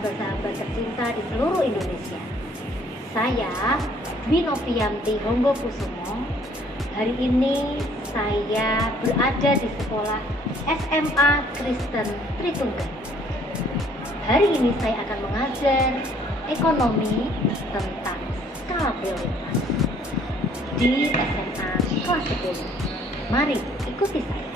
sahabat-sahabat tercinta di seluruh Indonesia. Saya Dwi Novianti Honggokusumo. Hari ini saya berada di sekolah SMA Kristen Tritunggal. Hari ini saya akan mengajar ekonomi tentang skala prioritas di SMA kelas 10. Mari ikuti saya.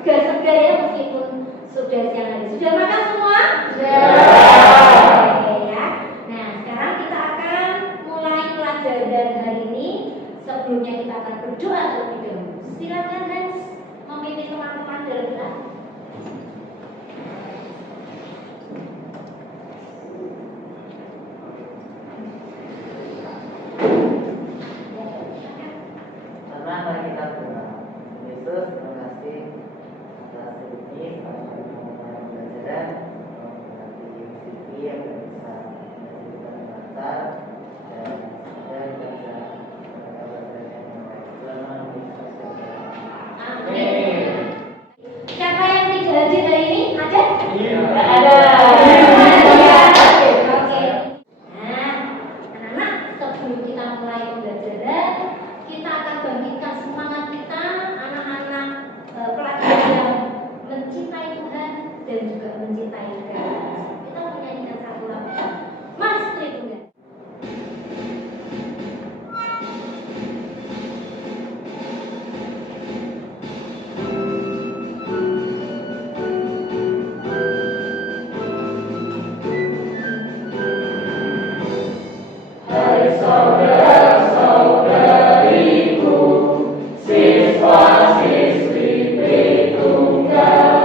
Segar-segar ya, meskipun sudah siang hari. Sudah makan semua? Sudah. Oke ya. Nah, sekarang kita akan mulai pelajaran hari ini. Sebelumnya kita akan berdoa terlebih dahulu. Silakan Hans memimpin teman-teman dalam doa. Mari kita berdoa. Yesus, terima kasih atas ini pelajaran nanti Siti yang bisa menjadikan lancar dan kita bisa belajar yang baik. Selamat Amin. Siapa yang tidak hadir hari ini? Ada? Iya. Ada. Oke. Nah, anak-anak, sebelum kita mulai pembelajaran, kita akan bangkitkan semangat kita, anak-anak pelajar yang mencintai Tuhan dan juga mencintai negara. Kita menyanyikan satu lagu, Mas Tritunggal. Hai saudara-saudariku, siswa-siswi Tritunggal,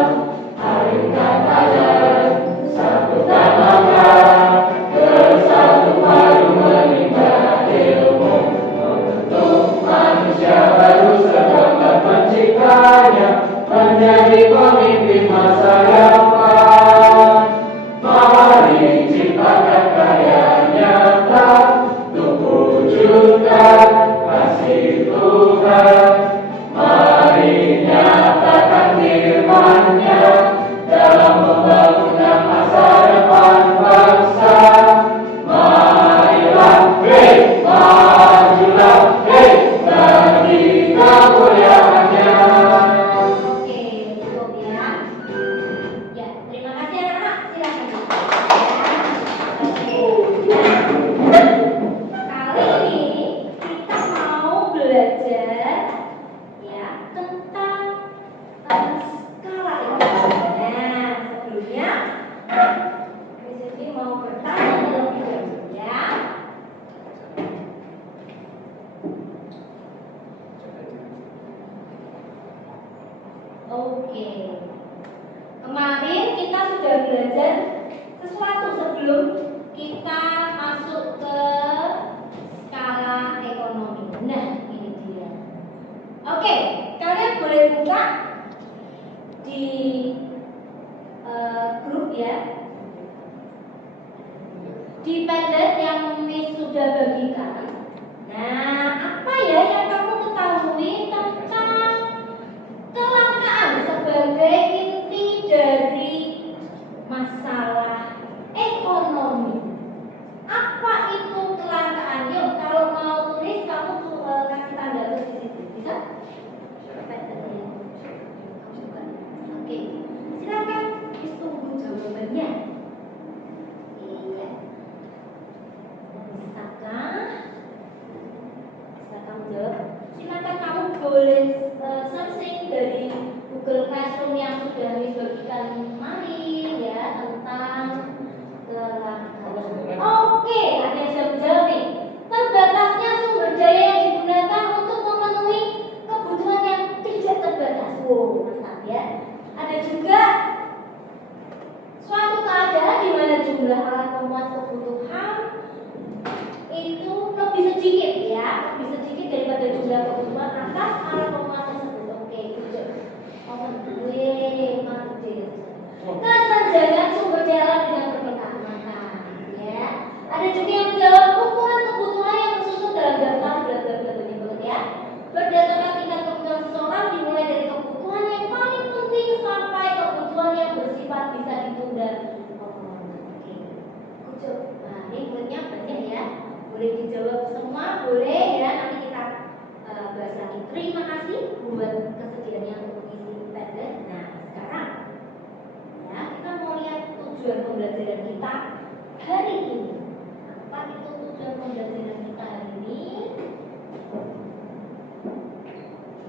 ayunkan tangan, satukan langkah, bersatu padu menimba ilmu, membentuk manusia baru sedangkan penciptanya, menjadi pemimpin masa depan. Mari ciptakan karya nyata untuk wujudkan kasih Tuhan. Mari nyatakan firman-Nya dalam pembangunan masa depan bangsa. Marilah, majulah, bagi kemuliaan-Nya. Oke, cukup ya. Ya, terima kasih anak-anak. Silakan. Oke. Kali ini kita mau belajar ya tentang skala ekonomi. Nah, sebelumnya Sisi mau bertanya terlebih dahulu ya. Oke. Kemarin kita sudah belajar sesuatu sebelum kita masuk ke skala ekonomi. Nah, ini dia. Oke, kalian boleh buka di grup ya. Di pendek yang Miss sudah bagikan. Nah, apa ya yang kamu ketahui tentang kelangkaan sebagai inti dari masalah ekonomi? Apa itu kelangkaan? Yuk, kalau mau tulis kamu tuh kasih tanda terus di situ, bisa? Oke, silakan ditunggu jawabannya. Iya. Bisakah? Bisa kamu jawab? Silakan kamu boleh searching dari Google Classroom yang sudah dibagikan kemarin ya tentang kelangkaan. Oke, ada yang sudah menjawab nih. Terbatasnya sumber daya yang digunakan untuk memenuhi kebutuhan yang tidak terbatas. Wow, mantap ya. Ada juga suatu keadaan di mana jumlah alat pemuat kebutuhan itu lebih sedikit ya, lebih boleh ya, nanti kita bahas lagi. Terima kasih buat kesediaannya untuk mengisi Padlet. Nah, sekarang ya kita mau lihat tujuan pembelajaran kita hari ini. Apa itu tujuan pembelajaran kita hari ini?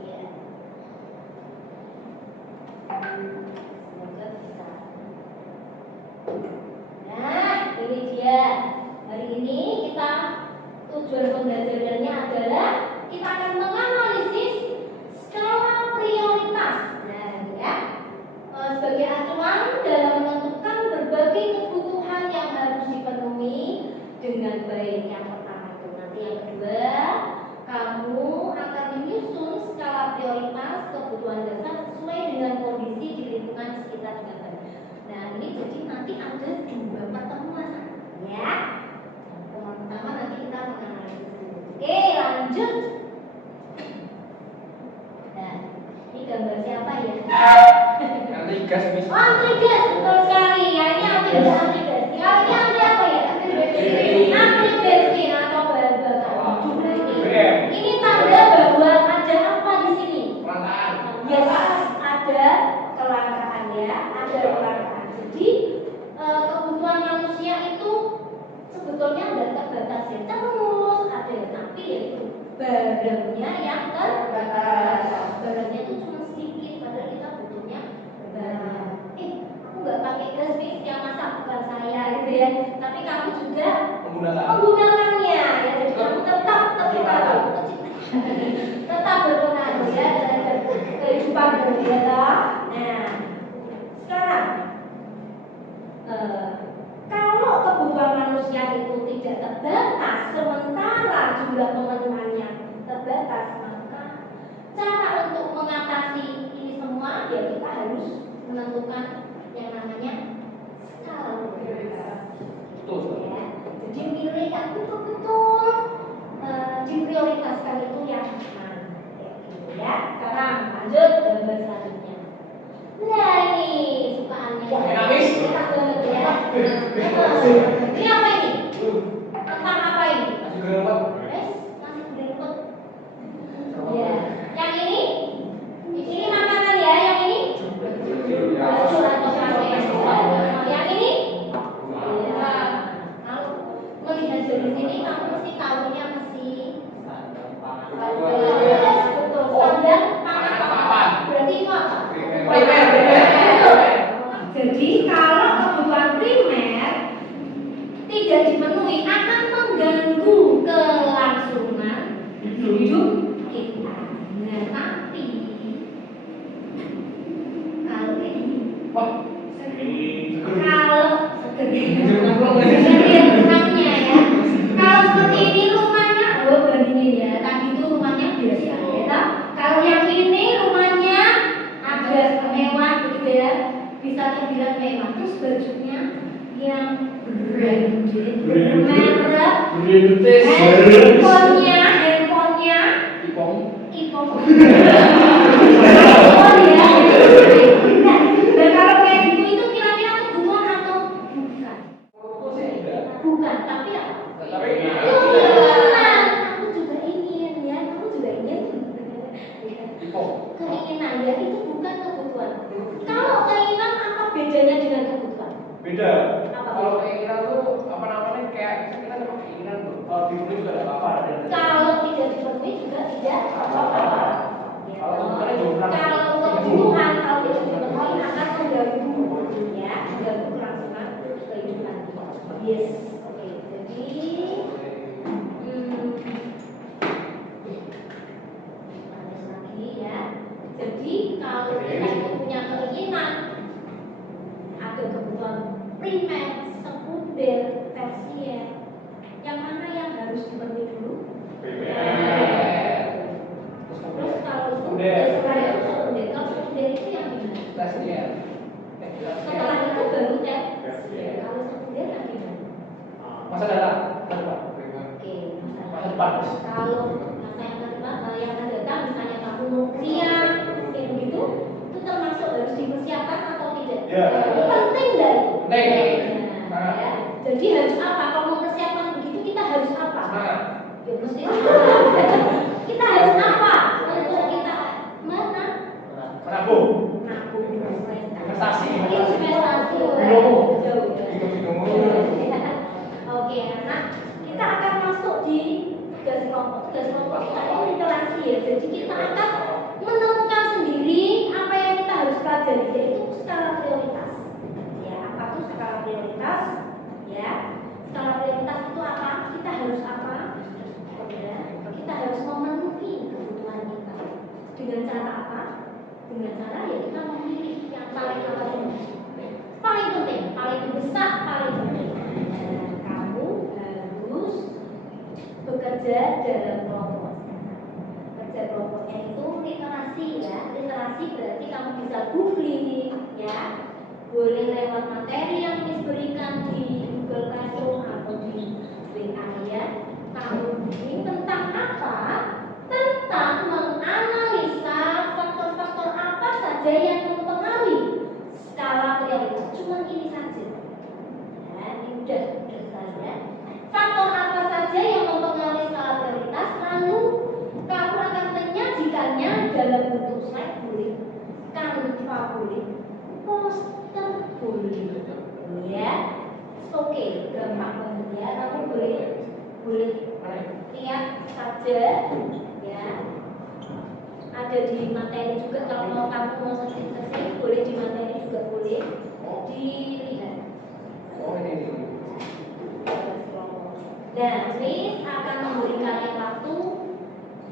Ya. Semoga bisa. Nah, ini dia. Hari ini kita tujuan pembelajarannya adalah kita akan menganalisis skala prioritas. Nah, ya. Sebagai acuan dalam menentukan berbagai kebutuhan yang harus dipenuhi dengan baik. Yang pertama itu, nanti yang kedua, kamu akan menyusun skala prioritas kebutuhan dasar sesuai dengan kondisi di lingkungan sekitar dengan baik. Nah, ini jadi nanti ada 2 pertemuan, ya. Pertemuan pertama nanti kita menganalisis dulu. Oke, lanjut. Nah, ini gambar siapa ya? Antrigas, Miss. Oh, antrigas, betul sekali. Ya, ini antrigas. Ini antri apa ya? Antri bensin atau bahan bakar. Ini tanda bahwa ada apa di sini? Yes, ada kelangkaan ya, ada kelangkaan. Jadi kebutuhan manusia itu sebetulnya nggak terbatas ya, terus ada, tapi yaitu barangnya yang terbatas. Barangnya itu cuma sedikit, padahal kita butuhnya banyak. Aku nggak pakai gas mix yang masak bukan saya gitu ya, tapi kamu juga menggunakannya ya, jadi kamu tetap berpengaruh ya terhadap kehidupan berbiaya. Nah, sekarang kalau kebutuhan manusia itu tidak terbatas, sementara jumlah pemenuhannya terbatas, maka cara untuk mengatasi ini semua ya kita harus menentukan yang namanya skala prioritas. Ya. Jadi milih yang betul-betul diprioritaskan itu yang mana, ya. Sekarang lanjut gambar selanjutnya. Nah, ini sukaannya. Enak banget ya. Ini apa ini? Tentang apa ini? Nasi gerempet. Ya. Yang ini? Ini makanan ya, yang ini? Baju atau pakaian. Yang ini? Ya. Kalau melihat dari sini kamu mesti tahunya mesti betul. Standar pangan. Berarti itu apa? Jadi kalau kebutuhan primer tidak dipenuhi akan mengganggu kelangsungan hidup kita. Nah, tapi kalau ini kalau seperti ini rumahnya, bandingin ya. Tadi itu rumahnya biasa ya. Kalau yang ini rumahnya agak mewah gitu ya, bisa terbilang mewah. Terus bajunya yang branded, merek, handphonenya Ipong. Oh ya. Dan kalau kayak gitu itu kira-kira kebutuhan atau bukan? Bukan, tapi apa? Keinginan. Aku juga ingin ya, kamu juga ingin. Keinginan ya itu bukan kebutuhan. Kalau keinginan apa bedanya dengan kebutuhan? Beda. Apa? Kalau keinginan tuh apa namanya kayak kita sama keinginan tuh. Kalau dipenuhi juga ada apa-apa. Kalau tidak dipenuhi juga tidak apa-apa. Kalau kebutuhan Kalau tidak dipenuhi akan mengganggu ya, mengganggu kelangsungan kehidupan. Yes, oke. Jadi lagi ya. Jadi kalau kita itu punya keinginan, ada kebutuhan primer, sekunder, tersier, yang mana yang harus dipenuhi dulu? Terus kalau sekunder itu yang gimana? Setelah itu baru tersier. Kalau sekunder yang gimana? masa datang. Oke, Masa depan. kalau masa yang akan datang, misalnya kamu mau kuliah, kayak begitu, itu termasuk harus dipersiapkan atau tidak? Ya. Penting nggak itu? Penting. Nah, ya. Jadi harus apa? Kalau mempersiapkan begitu kita harus apa? Ya mesti kita harus apa untuk kita Menabung. nabung Investasi. investasi Binomo. jauh ya. Binomo. Oke, nah kita akan masuk di tugas kelompok. Tugas kelompok kita ini literasi ya. Jadi kita akan menemukan sendiri apa yang kita harus pelajari, yaitu skala prioritas. Ya, apa itu skala prioritas? Ya, skala prioritas itu apa? Kita harus apa? Ya, kita harus memenuhi kebutuhan kita. Dengan cara apa? Dengan cara ya kita memilih yang paling apa ini? Paling penting, paling besar, paling penting. Nah, kamu harus bekerja dalam kelompok. Kerja kelompoknya itu literasi ya. Literasi berarti kamu bisa googling ya. Boleh lewat materi yang diberikan di Google Classroom atau di WA ya. Kamu googling tentang apa? Tentang menganalisa faktor-faktor apa saja yang mempengaruhi skala prioritas. Cuma ini saja. Ya, ini udah saja. Faktor apa saja yang mempengaruhi skala prioritas, lalu kamu akan menyajikannya dalam bentuk slide boleh, kanva boleh, poster boleh, ya. Oke, gampang banget ya. Kamu boleh lihat saja, ya. Ada di materi juga kalau mau kamu mau searching boleh di materi juga boleh dilihat. Oh ini. Dan Miss akan memberi kalian waktu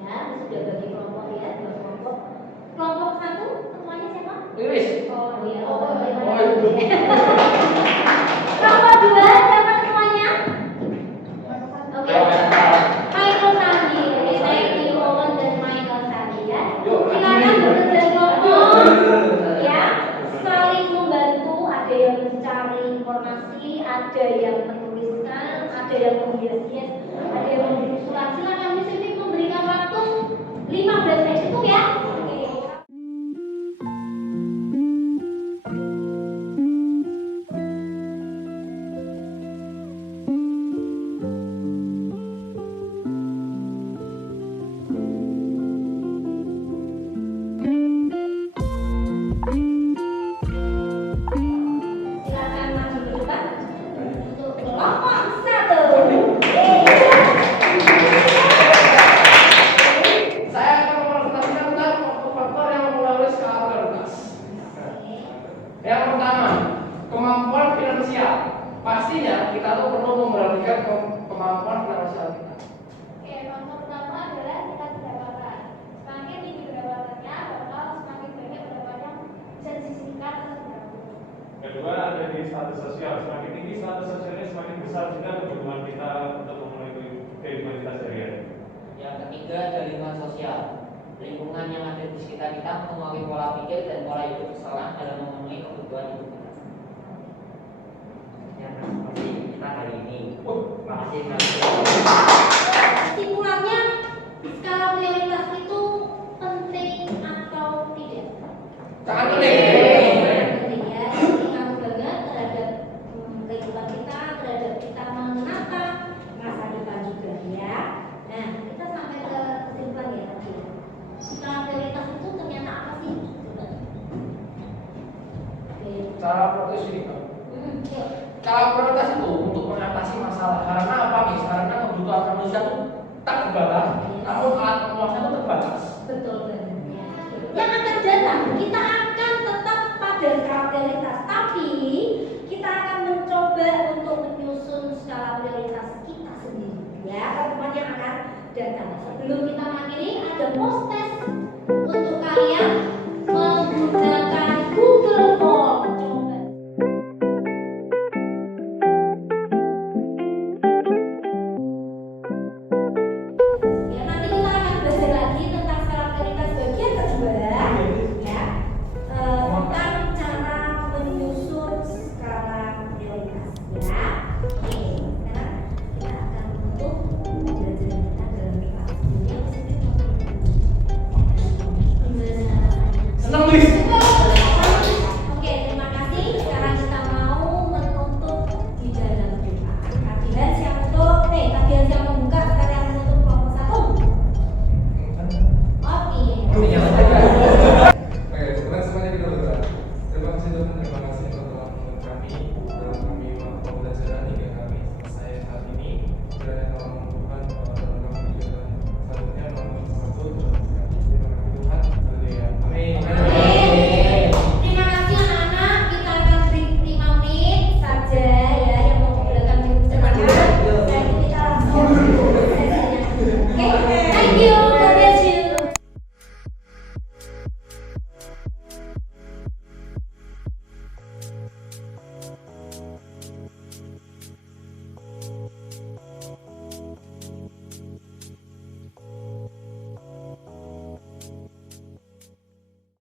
ya, sudah bagi kelompok ya, 2 kelompok. Kelompok 1 ketuanya siapa? Iris. Oh iya, itu. Kelompok 2 siapa ketuanya? Oke. Michael Sandi. Oke, thank you Owen dan Michael Sandi ya. Silakan bekerja kelompok ya, saling membantu. Ada yang mencari informasi, ada yang menuliskan, ada yang menghias-hias, ada yang memberi usulan. Silakan Miss Vivi memberikan waktu 15 menit cukup ya. Oke. Silakan maju ke depan untuk kelompok 1. Saya akan mempresentasikan tentang faktor yang mempengaruhi skala prioritas. Yang pertama, kemampuan finansial. Pastinya kita tuh perlu memperhatikan kemampuan finansial kita. Oke, faktor pertama adalah tingkat pendapatan. Semakin tinggi pendapatannya, bakal semakin banyak pendapatan yang bisa disisihkan atau ditabung. Kedua ada di status sosial. Semakin tinggi status sosialnya, semakin besar juga kebutuhan kita untuk memenuhi kehidupan kita sehari-hari. Yang ketiga ada lingkungan sosial. Lingkungan yang ada di sekitar kita mempengaruhi pola pikir dan pola hidup seseorang dalam memenuhi kebutuhan hidup kita. Yang seperti kita hari ini. Makasih. Kesimpulannya, skala prioritas itu penting atau tidak? Sangat penting. Penting ya, penting banget terhadap kehidupan kita, terhadap kita menata masa depan juga ya. Nah, kita sampai ke kesimpulan ya tadi. Skala prioritas itu ternyata apa sih? Coba. Oke. Cara prioritas ini, Pak. Yuk. Cara prioritas itu untuk mengatasi masalah. Karena apa, Miss? Karena kebutuhan manusia itu tak terbatas, namun alat penguasa itu terbatas. Betul banget. Yang akan datang, kita akan tetap pada skala prioritas, tapi kita akan mencoba untuk menyusun skala prioritas kita sendiri. Ya, teman-teman yang akan datang. Sebelum kita mengakhiri, ada post test